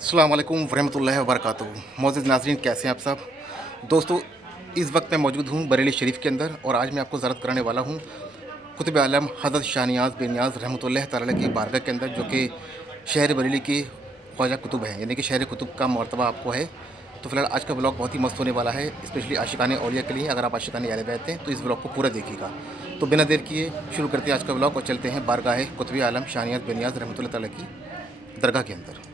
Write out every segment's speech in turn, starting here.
अस्सलाम वालेकुम वरहमतुल्लाहि वबरकातुहू। मोअज़्ज़िज़ नाज़रीन, कैसे हैं आप सब दोस्तों। इस वक्त मैं मौजूद हूँ बरेली शरीफ के अंदर और आज मैं आपको ज़ियारत कराने वाला हूँ कुतुब आलम हज़रत शाह नियाज़ बेनियाज़ रहमतुल्लाहि तआला की बारगाह के अंदर, जो कि शहर बरेली के ख्वाजा कुतुब हैं, यानी कि शहर कुतुब का मर्तबा आपको है। तो फिलहाल आज का ब्लॉग बहुत ही मस्त होने वाला है, स्पेशली आशिकाने औलिया के लिए। अगर आप आशिकाने अहले बैत हैं तो इस ब्लॉग को पूरा देखिएगा। तो बिना देर किए शुरू करते हैं आज का ब्लॉग और चलते हैं बारगाह कुतुब आलम शाह नियाज़ बेनियाज़ रहमतुल्लाहि तआला की दरगाह के अंदर।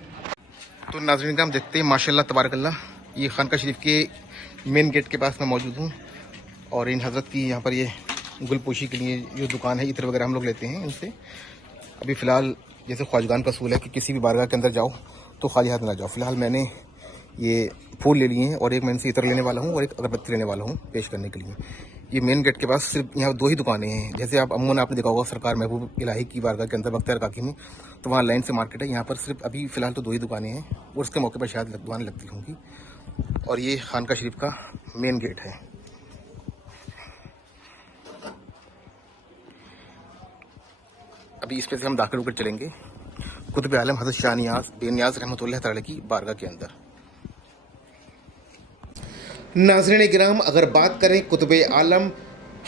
तो नाज़रीन हम देखते हैं माशाल्लाह तबारकल्लाह, ये खानका शरीफ के मेन गेट के पास मैं मौजूद हूँ और इन हज़रत की यहाँ पर ये गुलपोशी के लिए जो दुकान है, इत्र वगैरह हम लोग लेते हैं इनसे। अभी फ़िलहाल जैसे ख्वाजगान का असूल है कि किसी भी बारगाह के अंदर जाओ तो खाली हाथ ना जाओ। फ़िलहाल मैंने ये फूल ले लिए हैं और एक मैं इनसे इत्र लेने वाला हूँ और एक अगरबत्ती लेने वाला हूँ पेश करने के लिए। ये मेन गेट के पास सिर्फ यहाँ दो ही दुकानें हैं। जैसे आप अमूमन आपने देखा होगा सरकार महबूब इलाही की बारगाह के अंदर बख्तियार काकी में, तो वहाँ लाइन से मार्केट है। यहाँ पर सिर्फ अभी फ़िलहाल तो दो ही दुकानें हैं और उसके मौके पर शायद दुकानें लगती होंगी। और ये खानका शरीफ का मेन गेट है। अभी इस पे से हम दाखिल होकर चलेंगे कुतुब आलम हज़रत शाह नियाज़ बेनियाज़ रहमतुल्लाहि तआला की बारगाह के अंदर। नाज़रीन किराम, अगर बात करें कुतुब आलम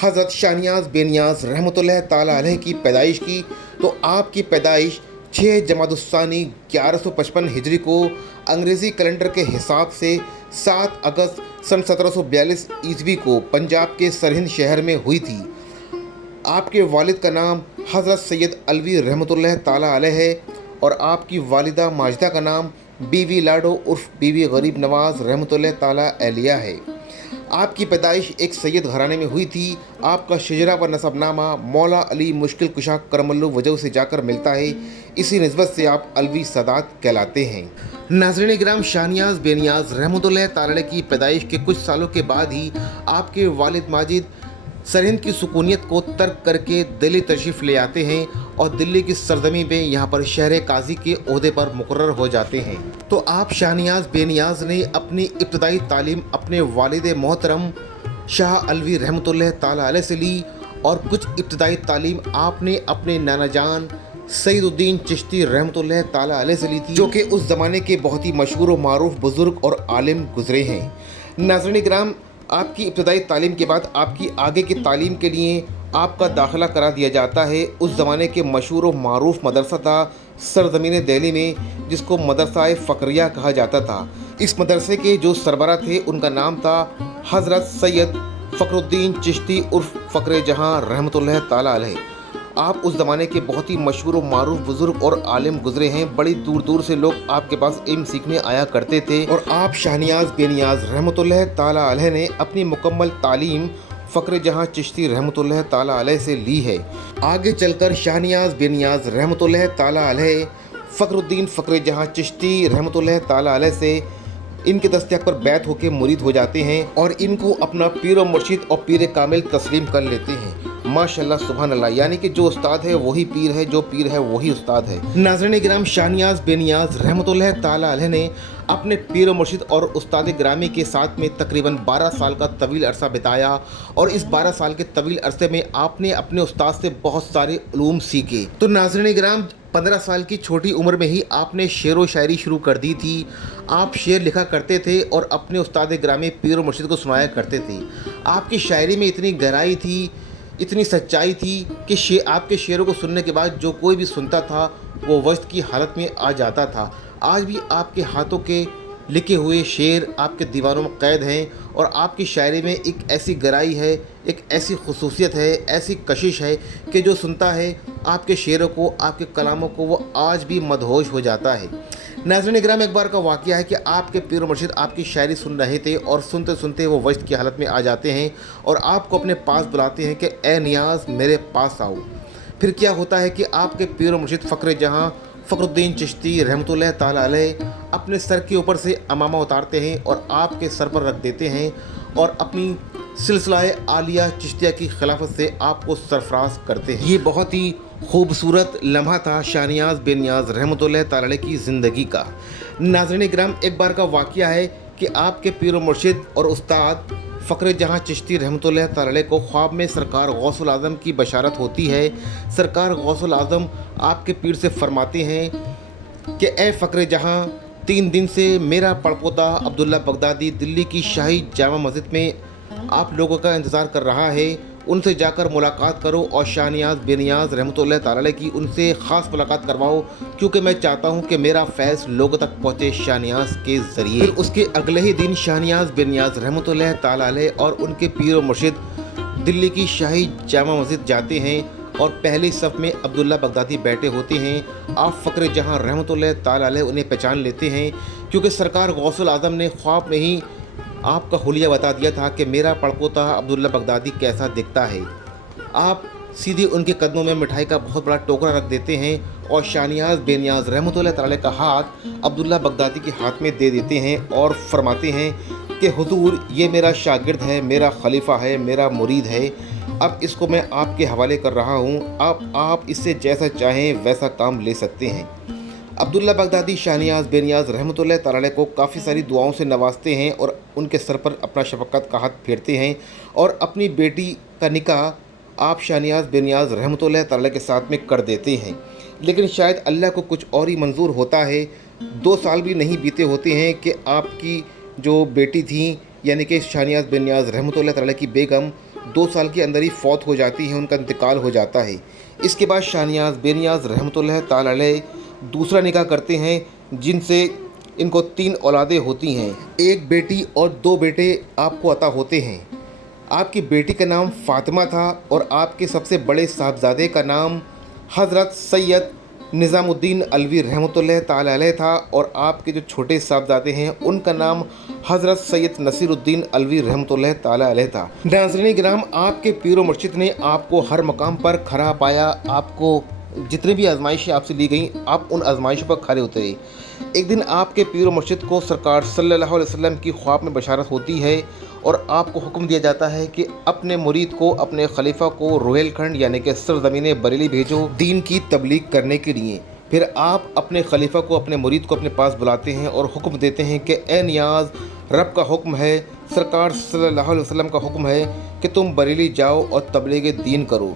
हज़रत शाह नियाज़ बेनियाज़ रहमतुल्लाहि तआला अलैह की पैदाइश की, तो आपकी पैदाइश 6 जमादुस्सानी 1155 हिजरी को अंग्रेज़ी कैलेंडर के हिसाब से 7 अगस्त सन 1742 ईस्वी को पंजाब के सरहिंद शहर में हुई थी। आपके वालिद का नाम हज़रत सैयद अलवी रहमतुल्लाहि तआला अलैह है और आपकी वालिदा माजिदा का नाम बीवी लाडो उर्फ बीवी गरीब नवाज़ रहमतुल्लाहि तआला अलैहा है। आपकी पैदाइश एक सैयद घराने में हुई थी। आपका शजरा व नसबनामा मौला अली मुश्किल कुशा करमल्लु वजह से जाकर मिलता है। इसी निस्बत से आप अलवी सादात कहलाते हैं। नाज़रीन किराम, शाह नियाज़ बेनियाज़ रहमतुल्लाहि तआला की पैदाइश के कुछ सालों के बाद ही आपके वालिद माजिद सरहिंद की सुकूनियत को तर्क करके दिल्ली तशरीफ़ ले आते हैं और दिल्ली की सरजमी में यहाँ पर शहर काजी के ओहदे पर मुकर्रर हो जाते हैं। तो आप शाह नियाज़ बेनियाज़ ने अपनी इब्तदाई तालीम अपने वालिद मोहतरम शाह अलवी रहमतुल्लाहि तआला अलैह से ली और कुछ इब्तदाई तालीम आपने अपने नाना जान सईदुद्दीन चिश्ती रहमतुल्लाहि तआला अलैह से ली थी, जो कि उस ज़माने के बहुत ही मशहूर व मारूफ बुज़ुर्ग और आलिम गुजरे हैं। नाज़रीन किराम, आपकी इब्तदाई तालीम के बाद आपकी आगे की तालीम के लिए आपका दाखिला करा दिया जाता है उस ज़माने के मशहूर व मारूफ मदरसा था सरज़मीन दिल्ली में, जिसको मदरसा फ़क्रिया कहा जाता था। इस मदरसे के जो सरबरा थे उनका नाम था हज़रत सैयद फ़खरुद्दीन चिश्ती उर्फ फ़क्र जहाँ रहमतुल्लाहि तआला अलैह। आप उस ज़माने के बहुत ही मशहूर व मारूफ बुज़ुर्ग और आलिम गुजरे हैं। बड़ी दूर दूर से लोग आपके पास इल्म सीखने आया करते थे और आप शाह नियाज़ बेनियाज़ रहमतुल्लाहि तआला अलैह ने अपनी मुकम्मल तालीम फ़क्र जहाँ चिश्ती रहमतुल्लाहि तआला अलैह से ली है। आगे चलकर शाह नियाज़ बेनियाज़ रहमतुल्लाहि तआला अलैह फ़खरुद्दीन फ़क्र जहाँ चिश्ती रहमतुल्लाहि तआला अलैह से इनके दस्तक पर बैत होकर मुरीद हो जाते हैं और इनको अपना पीर व मुर्शिद और पीर कामिल तस्लीम कर लेते हैं। माशाल्लाह सुभान अल्लाह, यानी कि जो उस्ताद है वही पीर है, जो पीर है वही उस्ताद है। नाज़रीन किराम, शाह नियाज़ बेनियाज़ रहमतुल्लाहि तआला अलैह ने अपने पीर व मुर्शिद और उस्ताद ग्रामी के साथ में तकरीबन 12 साल का तवील अरसा बिताया और इस 12 साल के तवील अरसे में आपने अपने उस्ताद से बहुत सारे उलूम सीखे। तो नाज़रीन किराम, 15 साल की छोटी उम्र में ही आपने शेर व शायरी शुरू कर दी थी। आप शेर लिखा करते थे और अपने उस्ताद ग्रामी पीर व मुर्शिद को सुनाया करते थे। आपकी शायरी में इतनी गहराई थी, इतनी सच्चाई थी कि आपके शेरों को सुनने के बाद जो कोई भी सुनता था वो वस्त की हालत में आ जाता था। आज भी आपके हाथों के लिखे हुए शेर आपके दीवानों में कैद हैं और आपकी शायरी में एक ऐसी गहराई है, एक ऐसी खुसूसियत है, ऐसी कशिश है कि जो सुनता है आपके शेरों को, आपके कलामों को, वो आज भी मदहोश हो जाता है। नाज़रीन किराम, एक बार का वाक़या है कि आपके पीर मुर्शिद आपकी शायरी सुन रहे थे और सुनते सुनते वो वक्त की हालत में आ जाते हैं और आपको अपने पास बुलाते हैं कि ए नियाज़ मेरे पास आओ। फिर क्या होता है कि आपके पीर मुर्शिद फ़क्र जहाँ फ़खरुद्दीन चिश्ती रहमतुल्लाहि तआला अलैह अपने सर के ऊपर से अमामा उतारते हैं और आपके सर पर रख देते हैं और अपनी सिलसिलाए आलिया चिश्तिया की खिलाफत से आपको सरफराज करते हैं। ये बहुत ही खूबसूरत लम्हा था शाह नियाज़ बेनियाज़ रहमतुल्लाहि तआला अलैह की ज़िंदगी का। नाज़रीन किराम, एक बार का वाक़या है कि आपके पीर व मुर्शिद और उस्ताद फ़क्र जहाँ चिश्ती रहमतुल्लाहि तआला अलैह को ख्वाब में सरकार गौसुल आज़म की बशारत होती है। सरकार गौसुल आज़म आपके पीर से फरमाते हैं कि ए फ़क्र जहाँ 3 दिन से मेरा पड़पोता अब्दुल्ला बगदादी दिल्ली की शाही जामा मस्जिद में आप लोगों का इंतज़ार कर रहा है। उनसे जाकर मुलाकात करो और शाहनियाज़ बेनियाज़ रहमतुल्लाह ताला अलैह की उनसे ख़ास मुलाकात करवाओ, क्योंकि मैं चाहता हूं कि मेरा फैज़ लोगों तक पहुंचे शाहनियाज़ के ज़रिए। फिर उसके अगले ही दिन शाहनियाज़ बेनियाज़ रहमतुल्लाह ताला अलैह और उनके पीर व मुर्शिद दिल्ली की शाही जामा मस्जिद जाते हैं और पहली सफ़ में अब्दुल्ला बगदादी बैठे होते हैं। आप फ़ख्र जहां रहमतुल्लाह ताला अलैह उन्हें पहचान लेते हैं, क्योंकि सरकार गौसुल आज़म ने ख्वाब में ही आपका हुलिया बता दिया था कि मेरा पड़पोता अब्दुल्ला बगदादी कैसा दिखता है। आप सीधे उनके कदमों में मिठाई का बहुत बड़ा टोकरा रख देते हैं और शाहनियाज़ बेनियाज़ रहमतुल्लाह ताला अलैह का हाथ अब्दुल्ला बगदादी के हाथ में दे देते हैं और फरमाते हैं कि हुजूर, ये मेरा शागिर्द है, मेरा खलीफा है, मेरा मुरीद है। अब इसको मैं आपके हवाले कर रहा हूँ। अब आप इससे जैसा चाहें वैसा काम ले सकते हैं। अब्दुल्ला बगदादी शाहनियाज़ बेनियाज़ रहमतुल्लाह ताला अलैह को काफ़ी सारी दुआओं से नवाजते हैं और उनके सर पर अपना शफ़क़त का हाथ फेरते हैं और अपनी बेटी का निकाह आप शाहनियाज़ बेनियाज़ रहमतुल्लाह ताला अलैह के साथ में कर देते हैं। लेकिन शायद अल्लाह को कुछ और ही मंजूर होता है। 2 साल भी नहीं बीते होते हैं कि आपकी जो बेटी थी यानी कि शाहनियाज़ बेनियाज़ रहमतुल्लाह ताला अलैह की बेगम 2 साल के अंदर ही फौत हो जाती है, उनका इंतकाल हो जाता है। इसके बाद शाहनियाज़ बेनियाज़ रहमतुल्लाह ताला अलैह दूसरा निकाह करते हैं, जिनसे इनको 3 औलादें होती हैं। 1 बेटी और 2 बेटे आपको अता होते हैं। आपकी बेटी का नाम फ़ातिमा था और आपके सबसे बड़े साहबजादे का नाम हज़रत सैयद निज़ामुद्दीन अलवी रहमतुल्लाह ताला अलैह था और आपके जो छोटे साहबजादे हैं उनका नाम हज़रत सैयद नसीरुद्दीन अलवी रहमतुल्लाह ताला अलैह था। नाज़रीन किराम, आपके पीर व मुर्शिद ने आपको हर मकाम पर खड़ा पाया। आपको जितनी भी आजमाइशें आपसे ली गई, आप उन आजमाइशों पर खड़े उतरे। एक दिन आपके पीर व मुर्शिद को सरकार सल्लल्लाहु अलैहि वसल्लम की ख्वाब में बशारत होती है और आपको हुक्म दिया जाता है कि अपने मुरीद को, अपने खलीफा को रोहेलखंड यानी कि सरज़मीन बरेली भेजो दीन की तबलीग करने के लिए। फिर आप अपने खलीफा को, अपने मुरीद को अपने पास बुलाते हैं और हुक्म देते हैं कि ए नियाज़, रब का हुक्म है, सरकार सल्लल्लाहु अलैहि वसल्लम का हुक्म है कि तुम बरेली जाओ और तबलीग दीन करो।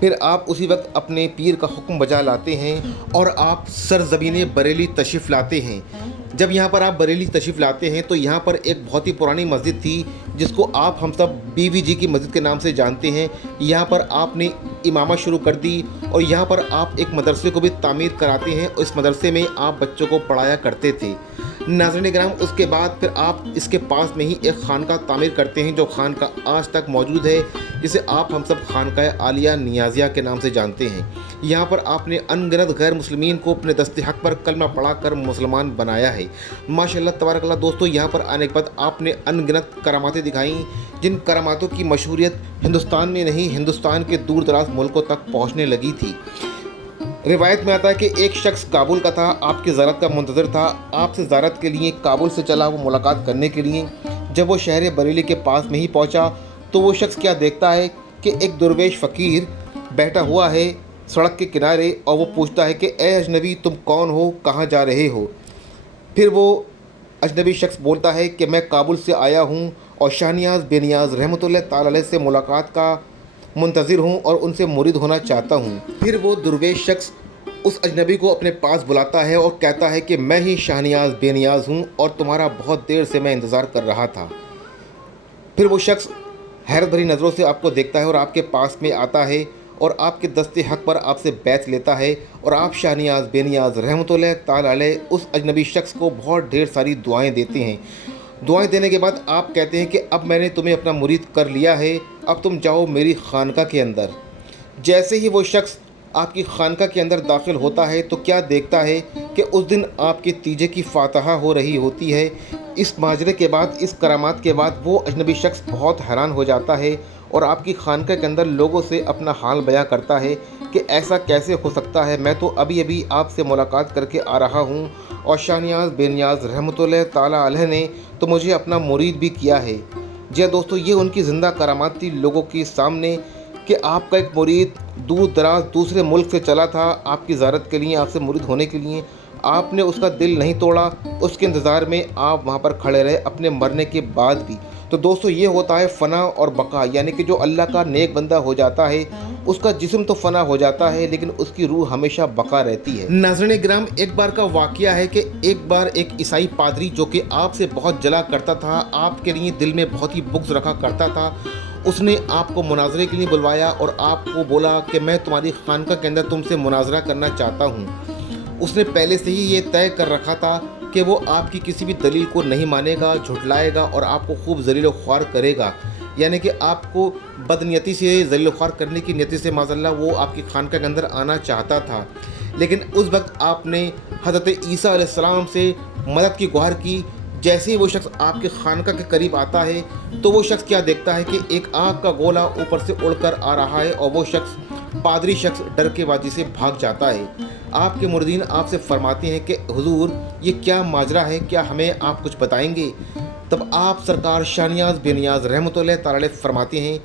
फिर आप उसी वक्त अपने पीर का हुक्म बजा लाते हैं और आप सरज़मीन बरेली तशरीफ़ लाते हैं। जब यहाँ पर आप बरेली तशरीफ़ लाते हैं तो यहाँ पर एक बहुत ही पुरानी मस्जिद थी जिसको आप हम सब बीवीजी की मस्जिद के नाम से जानते हैं। यहाँ पर आपने इमामत शुरू कर दी और यहाँ पर आप एक मदरसे को भी तामीर कराते हैं और इस मदरसे में आप बच्चों को पढ़ाया करते थे। नाज़रीन किराम, उसके बाद फिर आप इसके पास में ही एक खानका तामीर करते हैं जो खानका आज तक मौजूद है, जिसे आप हम सब खानका आलिया नियाज़िया के नाम से जानते हैं। यहाँ पर आपने अनगिनत गैर मुस्लिमीन को अपने दस्ते हक़ पर कलमा पढ़ा कर मुसलमान बनाया है। माशाअल्लाह तबारकल्लाह। दोस्तों, यहाँ पर आने के बाद आपने अनगिनत करामातें दिखाई, जिन करामातों की मशहूरियत हिंदुस्तान में नहीं, हिंदुस्तान के दूर दराज मुल्कों तक पहुँचने लगी थी। रिवायत में आता है कि एक शख्स काबुल का था, आपकी ज़ियारत का मुंतज़िर था। आपसे ज़ियारत के लिए काबुल से चला वो मुलाकात करने के लिए। जब वो शहर बरेली के पास में ही पहुंचा तो वो शख्स क्या देखता है कि एक दुर्वेश फ़कीर बैठा हुआ है सड़क के किनारे और वो पूछता है कि ए अजनबी, तुम कौन हो, कहाँ जा रहे हो। फिर वो अजनबी शख्स बोलता है कि मैं काबुल से आया हूँ और शाहनियाज़ बेनियाज़ रहमतुल्लाह ताला अलैह से मुलाकात का मुंतज़िर हूँ और उनसे मुरीद होना चाहता हूँ। फिर वो दुर्वेश शख्स उस अजनबी को अपने पास बुलाता है और कहता है कि मैं ही शाहनियाज़ बेनियाज़ हूँ और तुम्हारा बहुत देर से मैं इंतज़ार कर रहा था। फिर वो शख्स हैरत भरी नज़रों से आपको देखता है और आपके पास में आता है और आपके दस्ते हक़ पर आपसे बैत लेता है और आप शाहनियाज़ बेनियाज़ रहमतुल्लाह ताला अलैह उस अजनबी शख्स को बहुत ढेर सारी दुआएं देते हैं। दुआएं देने के बाद आप कहते हैं कि अब मैंने तुम्हें अपना मुरीद कर लिया है, अब तुम जाओ मेरी खानका के अंदर। जैसे ही वो शख्स आपकी खानका के अंदर दाखिल होता है तो क्या देखता है कि उस दिन आपके तीजे की फातहा हो रही होती है। इस माजरे के बाद, इस करामात के बाद वो अजनबी शख्स बहुत हैरान हो जाता है और आपकी खानका के अंदर लोगों से अपना हाल बयां करता है कि ऐसा कैसे हो सकता है, मैं तो अभी अभी आपसे मुलाकात करके आ रहा हूँ और शाहनियाज़ बेनियाज़ रहमतुल्लाह ताला अलैह ने तो मुझे अपना मुरीद भी किया है। जी दोस्तों, ये उनकी ज़िंदा करामात थी लोगों के सामने कि आपका एक मुरीद दूर दराज दूसरे मुल्क से चला था आपकी ज़ियारत के लिए, आपसे मुरीद होने के लिए। آپ نے اس کا دل نہیں توڑا، اس کے انتظار میں آپ وہاں پر کھڑے رہے اپنے مرنے کے بعد بھی۔ تو دوستو یہ ہوتا ہے فنا اور بقا، یعنی کہ جو اللہ کا نیک بندہ ہو جاتا ہے اس کا جسم تو فنا ہو جاتا ہے لیکن اس کی روح ہمیشہ بقا رہتی ہے۔ ناظرین کرام، ایک بار کا واقعہ ہے کہ ایک بار ایک عیسائی پادری جو کہ آپ سے بہت جلا کرتا تھا، آپ کے لیے دل میں بہت ہی بغض رکھا کرتا تھا، اس نے آپ کو مناظرے کے لیے بلوایا اور آپ کو بولا کہ میں تمہاری خانقاہ کے اندر تم سے مناظرہ کرنا چاہتا ہوں۔ اس نے پہلے سے ہی یہ طے کر رکھا تھا کہ وہ آپ کی کسی بھی دلیل کو نہیں مانے گا، جھٹلائے گا اور آپ کو خوب ذلیل و خوار کرے گا، یعنی کہ آپ کو بدنیتی سے ذلیل و خوار کرنے کی نیتی سے معاذاللہ وہ آپ کی خانقاہ کے اندر آنا چاہتا تھا۔ لیکن اس وقت آپ نے حضرت عیسیٰ علیہ السلام سے مدد کی گہار کی۔ جیسے ہی وہ شخص آپ کے خانقاہ کے قریب آتا ہے تو وہ شخص کیا دیکھتا ہے کہ ایک آگ کا گولا اوپر سے اڑ کر آ رہا ہے اور وہ شخص پادری شخص ڈر کے وادی سے بھاگ جاتا ہے۔ آپ کے مریدین آپ سے فرماتے ہیں کہ حضور یہ کیا ماجرا ہے، کیا ہمیں آپ کچھ بتائیں گے؟ تب آپ سرکار شاہ نیاز بے نیاز رحمۃ اللہ تعالی علیہ فرماتے ہیں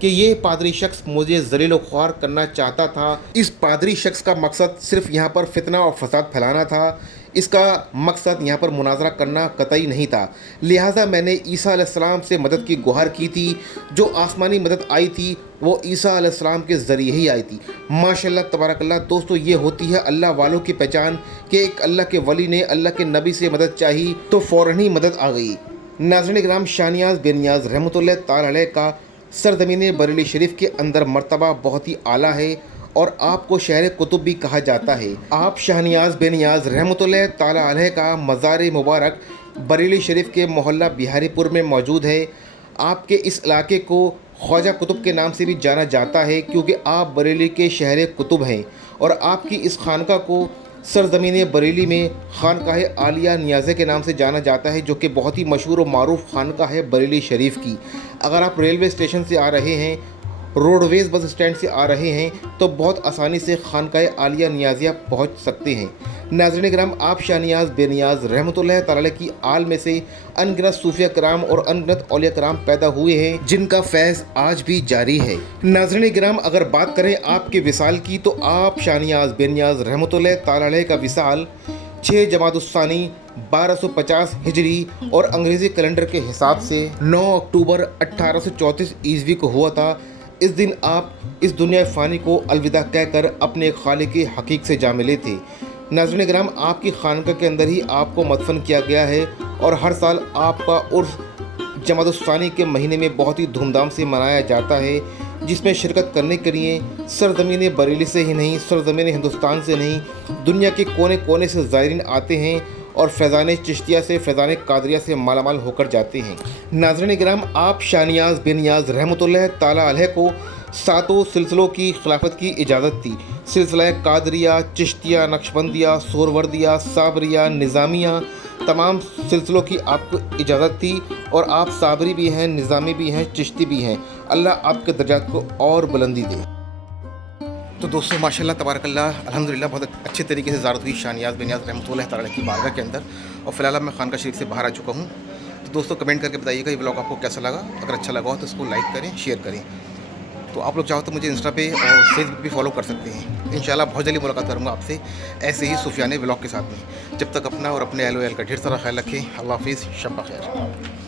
کہ یہ پادری شخص مجھے ذلیل و خوار کرنا چاہتا تھا۔ اس پادری شخص کا مقصد صرف یہاں پر فتنہ اور فساد پھیلانا تھا، اس کا مقصد یہاں پر مناظرہ کرنا قطعی نہیں تھا، لہٰذا میں نے عیسیٰ علیہ السلام سے مدد کی گہار کی تھی۔ جو آسمانی مدد آئی تھی وہ عیسیٰ علیہ السلام کے ذریعے ہی آئی تھی۔ ماشاءاللہ تبارک اللہ۔ دوستو یہ ہوتی ہے اللہ والوں کی پہچان کہ ایک اللہ کے ولی نے اللہ کے نبی سے مدد چاہی تو فوراً ہی مدد آ گئی۔ ناظرین کرام، شاہ نیاز بے نیاز رحمۃ اللہ تعالی علیہ کا سرزمین بریلی شریف کے اندر مرتبہ بہت ہی اعلیٰ ہے اور آپ کو شہر کتب بھی کہا جاتا ہے۔ آپ شاہ نیاز بے نیاز رحمۃ اللہ تعالی علیہ کا مزار مبارک بریلی شریف کے محلہ بہاری پور میں موجود ہے۔ آپ کے اس علاقے کو خواجہ قطب کے نام سے بھی جانا جاتا ہے کیونکہ آپ بریلی کے شہر قطب ہیں، اور آپ کی اس خانقاہ کو سرزمین بریلی میں خانقاہ عالیہ نیازے کے نام سے جانا جاتا ہے، جو کہ بہت ہی مشہور و معروف خانقاہ ہے بریلی شریف کی۔ اگر آپ ریلوے اسٹیشن سے آ رہے ہیں، روڈ ویز بس اسٹینڈ سے آ رہے ہیں تو بہت آسانی سے خانقاہ عالیہ نیازیہ پہنچ سکتے ہیں۔ ناظرین کرام، آپ شاہ نیاز بے نیاز رحمۃ اللہ تعالی کی آل میں سے ان گنت صوفیہ کرام اور ان گنت اولیاء کرام پیدا ہوئے ہیں جن کا فیض آج بھی جاری ہے۔ ناظرین کرام، اگر بات کریں آپ کے وصال کی تو آپ شاہ نیاز بے نیاز رحمۃ اللہ تعالی علیہ کا وصال 6 جمادی الثانی 1250 ہجری اور انگریزی کیلنڈر کے حساب سے 9 اکتوبر 1834 عیسوی کو ہوا تھا۔ اس دن آپ اس دنیا فانی کو الوداع کہہ کر اپنے خالق حقیق سے جا ملے تھے۔ ناظرین کرام، آپ کی خانقاہ کے اندر ہی آپ کو مدفن کیا گیا ہے اور ہر سال آپ کا عرس جمادی الثانی کے مہینے میں بہت ہی دھوم دھام سے منایا جاتا ہے، جس میں شرکت کرنے کے لیے سرزمین بریلی سے ہی نہیں، سرزمین ہندوستان سے نہیں، دنیا کے کونے کونے سے زائرین آتے ہیں اور فیضان چشتیہ سے، فیضان قادریہ سے مالا مال ہو کر جاتے ہیں۔ ناظرین کرام، آپ شاہ نیاز بے نیاز رحمۃ اللہ تعالی علیہ کو 7 سلسلوں کی خلافت کی اجازت تھی۔ سلسلہ قادریہ، چشتیہ، نقشبندیہ، سہروردیہ، صابریہ، نظامیہ، تمام سلسلوں کی آپ کو اجازت تھی، اور آپ صابری بھی ہیں، نظامی بھی ہیں، چشتی بھی ہیں۔ اللہ آپ کے درجات کو اور بلندی دے۔ تو دوستو ماشاءاللہ تبارک اللہ، الحمدللہ بہت اچھے طریقے سے زیارت ہوئی شاہ نیاز بے نیاز رحمۃ اللہ تعالی کی بارگاہ کے اندر، اور فی الحال میں خانقاہ شریف سے باہر آ چکا ہوں۔ تو دوستو کمنٹ کر کے بتائیے گا یہ ولاگ آپ کو کیسا لگا، اگر اچھا لگا ہو تو اس کو لائک کریں، شیئر کریں۔ تو آپ لوگ چاہو تو مجھے انسٹا پہ اور فیس بک پہ فالو کر سکتے ہیں۔ انشاءاللہ بہت جلدی ملاقات کروں گا آپ سے ایسے ہی صوفیانہ ولاگ کے ساتھ میں۔ جب تک اپنا اور اپنے اہل و عیال کا ڈھیر سارا خیال رکھیں۔ اللہ حافظ، شب بخیر۔